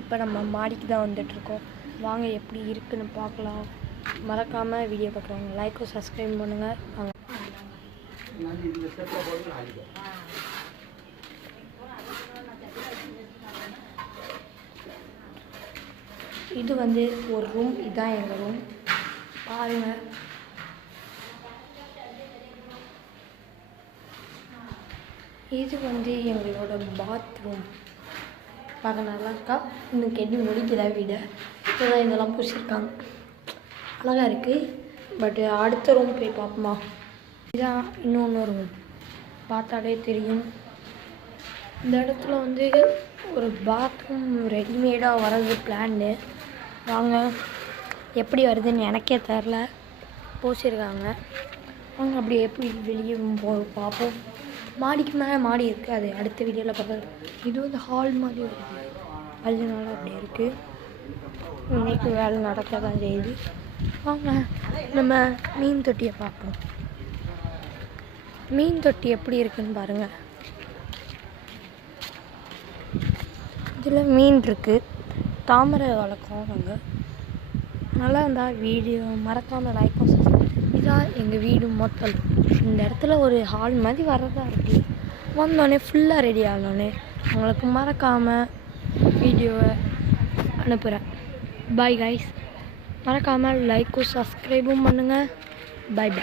இப்போ நம்ம மாடிக்கு தான் வந்துட்டுருக்கோம். வாங்க எப்படி இருக்குன்னு பார்க்கலாம். மறக்காமல் வீடியோ பார்க்குறவங்க லைக்கும் சப்ஸ்கிரைப் பண்ணுங்கள். வாங்க. இது வந்து ஒரு ரூம். இதுதான் எங்கள் ரூம் பாருங்கள். இது வந்து எங்களோட பாத்ரூம். பார்க்க நல்லா இருக்கா? இன்னும் கெட்டி முடிக்கல வீடை. இப்போதான் இதெல்லாம் பூசிருக்காங்க. அழகாக இருக்குது. பட்டு அடுத்த ரூம் போய் பார்ப்போமா? இதுதான் இன்னொன்று ரூம். பார்த்தாலே தெரியும். இந்த இடத்துல வந்து ஒரு பாத்ரூம் ரெடிமேடாக வர்றது பிளான்னு. வாங்க எப்படி வருதுன்னு எனக்கே தெரில. பூசிருக்காங்க. வாங்க அப்படி எப்படி வெளியே பார்ப்போம். மாடிக்கு மேலே மாடி இருக்குது. அது அடுத்த வீடியோவில் பார்க்குறது. இது வந்து ஹால் மாதிரி வருது. அதனால அப்படி இருக்குது. இன்னைக்கு வேலை நடக்க தான் செய்யுது. வாங்க நம்ம மீன் தொட்டியை பார்ப்போம். மீன் தொட்டி எப்படி இருக்குன்னு பாருங்கள். இதில் மீன் இருக்குது. தாமரை வளர்க்குறோம் நாங்கள். நல்லா இருந்தால் வீடியோ மறக்காமல் லைக்கும். இதான் எங்கள் வீடு மொத்தம். இந்த இடத்துல ஒரு ஹால் மாதிரி வரதா இருக்குது. வந்தோடனே ஃபுல்லாக ரெடி ஆகணுன்னே உங்களுக்கு மறக்காமல் வீடியோவை அனுப்புகிறேன். Bye guys. மறக்காமல் லைக்கும் சப்ஸ்கிரைபும் பண்ணுங்கள். பாய் பாய்.